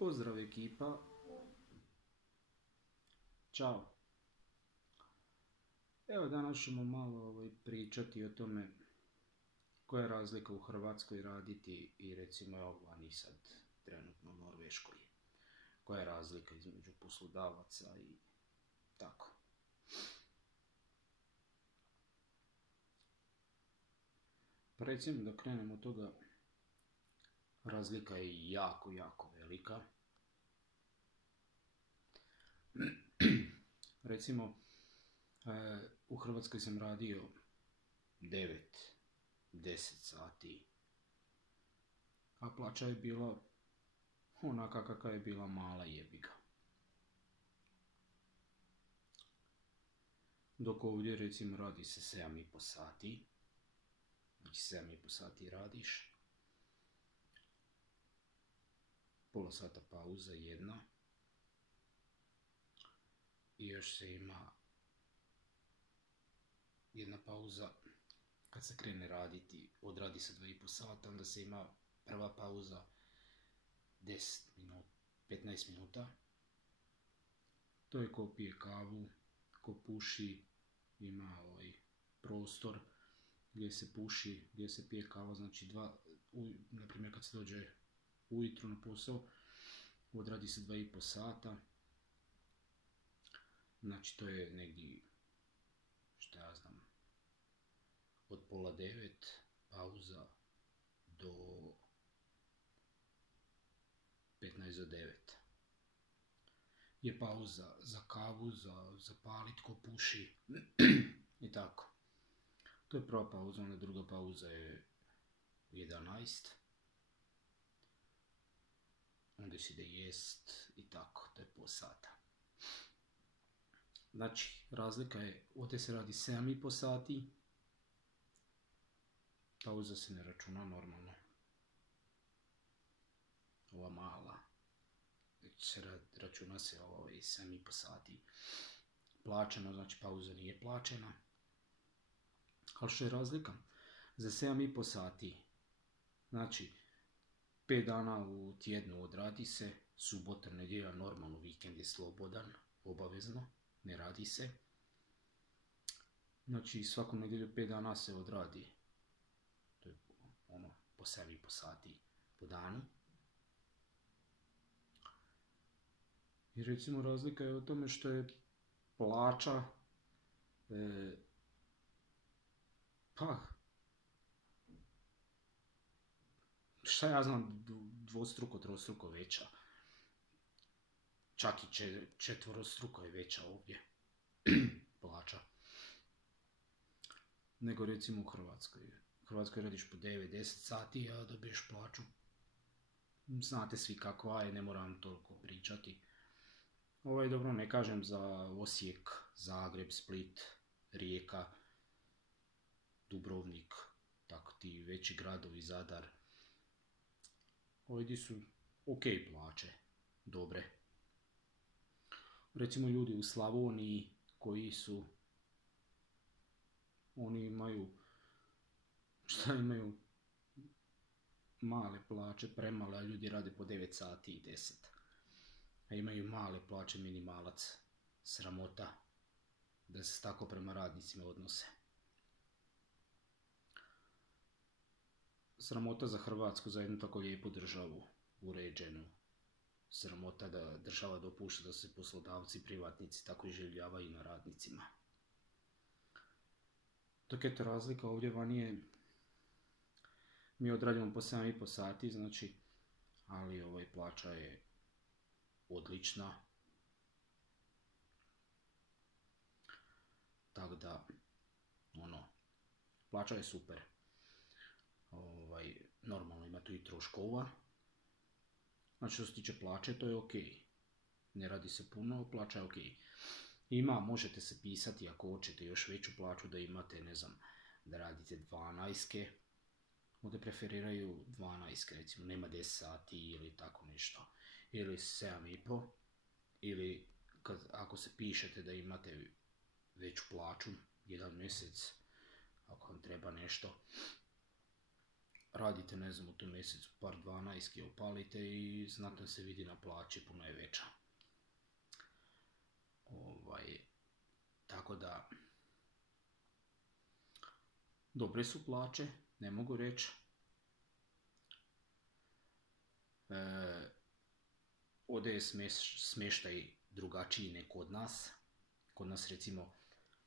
Pozdrav ekipa, ćao. Evo danas ćemo malo pričati o tome koja je razlika u Hrvatskoj raditi i recimo vani sad trenutno u Norveškoj. Koja je razlika između poslodavaca i tako. Pa recimo da krenemo od toga, razlika je jako velika. Recimo, u Hrvatskoj sam radio 9-10 sati, a plaća je bila onaka kakva je bila, mala jebiga. Dok ovdje recimo radi se 7,5 sati, znači 7,5 sati radiš, pola sata pauza jedna i još se ima jedna pauza kad se krene raditi, odradi se 2,5 sata, onda se ima prva pauza 10 minuta, 15 minuta. To je ko pije kavu, ko puši, ima prostor gdje se puši, gdje se pije kava, znači na primjer kad se dođe ujutro na posao, odradi se 2,5 sata, znači to je negdje, šta ja znam, od pola 9 pauza do 15 do 9 je pauza za kavu, za palit ko puši i tako. To je prva pauza, onda druga pauza je 11, onda se ide jest i tako, to je pol sata. Znači, razlika je, ovdje se radi 7,5 sati, pauza se ne računa normalno, ova mala, računa se 7,5 sati plaćeno, znači pauza nije plaćena. Ali što je razlika? Za 7,5 sati, znači 5 dana u tjednu odradi se, subota, nedjelja normalno, vikend je slobodan, obavezno, ne radi se. Znači svaku nedjelju 5 dana se odradi, to je po 7,5 sati po danu. I recimo razlika je u tome što je plaća šta ja znam, dvostruko, trostruko veća. Čak i četvorostruko je veća ovdje plaća nego recimo u Hrvatskoj. U Hrvatskoj radiš po 9-10 sati, a dobiješ plaću. Znate svi kakva je, ne moram toliko pričati. Dobro, ne kažem za Osijek, Zagreb, Split, Rijeka, Dubrovnik, tako ti veći gradovi, Zadar. Ovdje su ok plaće, dobre. Recimo ljudi u Slavoniji koji su, oni imaju, male plaće, premale, a ljudi rade po 9 sati i 10. A imaju male plaće, minimalac, sramota da se tako prema radnicima odnose. Sramota za Hrvatsku, za jednu tako lijepu državu, uređenu. Sramota da država dopušta da se poslodavci, privatnici tako iživljavaju na radnicima. Dok je to razlika ovdje vani je, mi odradimo po 7,5 sati, znači, ali plaća je odlična. Tako da, plaća je super. Normalno ima tu i troškova. Znači što se tiče plaće, to je ok. Ne radi se puno, plaća je ok. Možete se pisati ako hoćete još veću plaću, da imate, ne znam, da radite 12-ke. Ovdje preferiraju 12-ke, recimo nema 10 sati ili tako nešto. Ili 7,5. Ili ako se pišete da imate veću plaću, jedan mjesec, ako vam treba nešto, radite, ne znam, u tom mjesecu par 12 opalite i znatno se vidi na plaći, puno je veća. Tako da, dobre su plaće, ne mogu reći. Ovdje je smještaj drugačiji nego kod nas. Kod nas recimo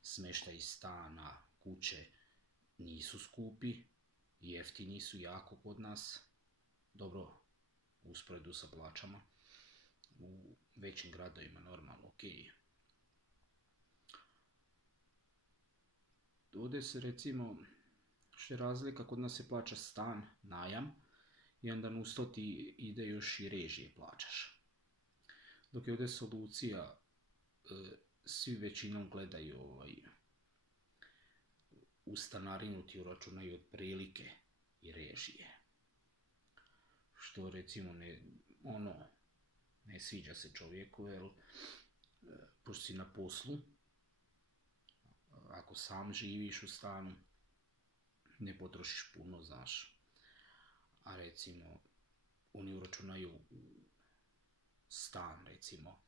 smještaj stana, kuće nisu skupi, jeftini su jako kod nas. Dobro, u usporedu sa plaćama. U većim gradovima normalno, ok. Ovdje se recimo, što je razlika, kod nas se plaća stan, najam, i onda uz to ti ide još i režije plaćaš. Dok je ovdje solucija, svi većinom gledaju u stanarinu ti uračunaju otprilike i režije. Što recimo ne sviđa se čovjeku, jer pošto si na poslu, ako sam živiš u stanu, ne potrošiš puno, znaš. A recimo, oni uračunaju stan, recimo,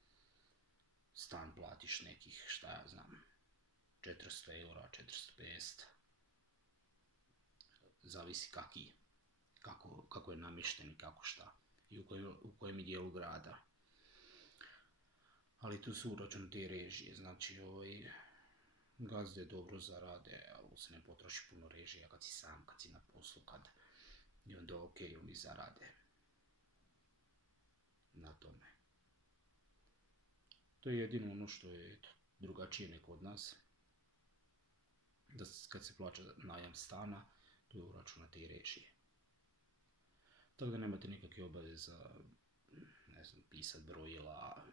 stan platiš nekih, šta ja znam, 400 eura, 450, zavisi kako je namješten i kako šta, i u kojem je dijelu grada. Ali tu su uračunate i režije, znači gazde dobro zarade, ali se ne potroši puno režija kad si sam, kad si na poslu, i onda ok, oni zarade na tome. To je jedino ono što je drugačije nego od nas. Da kad se plaća najam stana, tu je uračunate i režije. Tako da nemate nikakve obaveza, ne znam, pisat brojila,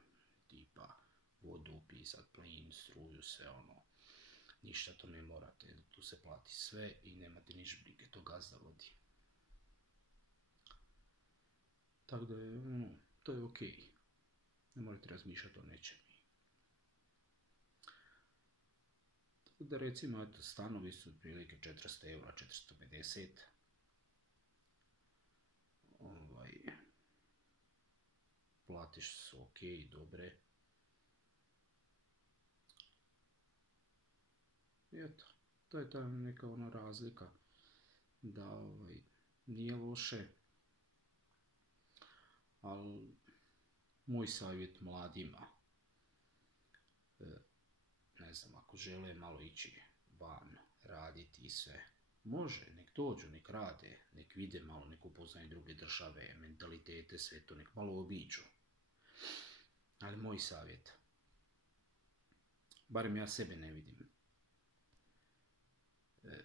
tipa vodu, pisat plin, struju, sve ono. Ništa to ne morate, tu se plati sve i nemate niš brige, to gazda vodi. Tako da je, to je ok. Ne morate razmišljati o nečem. Tako da recimo, eto, stanovi su otprilike 400 eura, 450. Platiš su ok, dobre. I eto, to je ta neka ona razlika da nije loše, ali moj savjet mladima, ne znam, ako žele malo ići van, raditi i sve, može, nek dođu, nek rade, nek vide malo, nek upoznaju druge države, mentalitete, sve to, nek malo obiđu. Ali moj savjet, barem ja sebe ne vidim.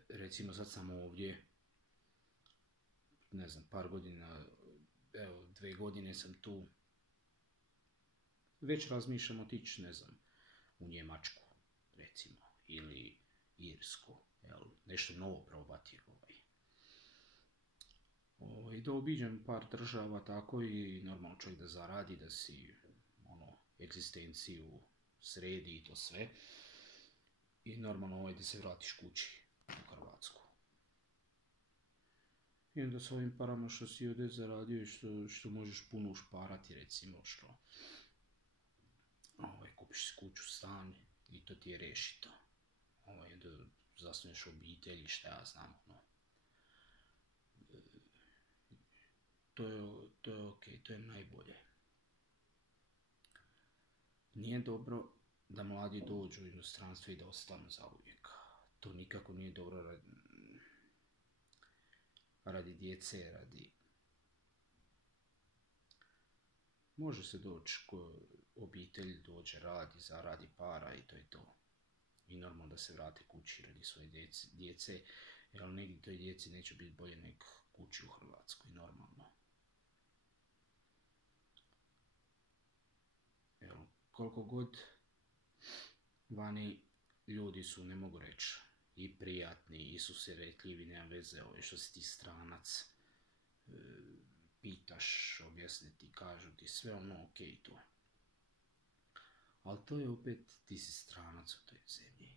Recimo sad sam ovdje, ne znam, par godina, evo, 2 godine sam tu, već razmišljam otići, ne znam, u Njemačku, recimo, ili Irsku, nešto novo probati, da obiđem par država tako i normalno čovjek da zaradi, da si, egzistenciju sredi i to sve, i normalno da se vratiš kući u Hrvatsku. I onda s ovim parama što si ovdje zaradio i što možeš puno ušparati, recimo, što kupiš kuću, stan i to ti je rešito. Da zasnuješ obitelj i šta ja znam, to je ok, to je najbolje. Nije dobro da mladi dođu u inostranstvo i da ostanu zauvijek. To nikako nije dobro radi djece, može se doći, obitelj dođe, radi, zaradi para i to je to. I normalno da se vrate kući radi svoje djece, jer negdje toj djeci neće biti bolje nek kući u Hrvatskoj, normalno. Koliko god vani ljudi su, ne mogu reći, i prijatni, i susretljivi, nema veze, što si ti stranac, pitaš, objasniti, kažu ti sve ok to. Ali to je opet, ti si stranac u toj zemlji.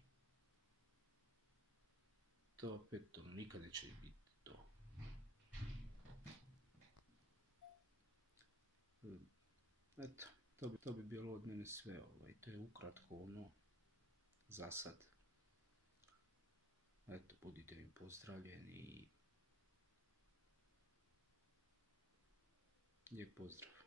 To opet nikad neće biti to. Eto, to bi bilo od mene sve, to je ukratko ono, za sad. Eto, budite mi pozdravljeni i lijep pozdrav.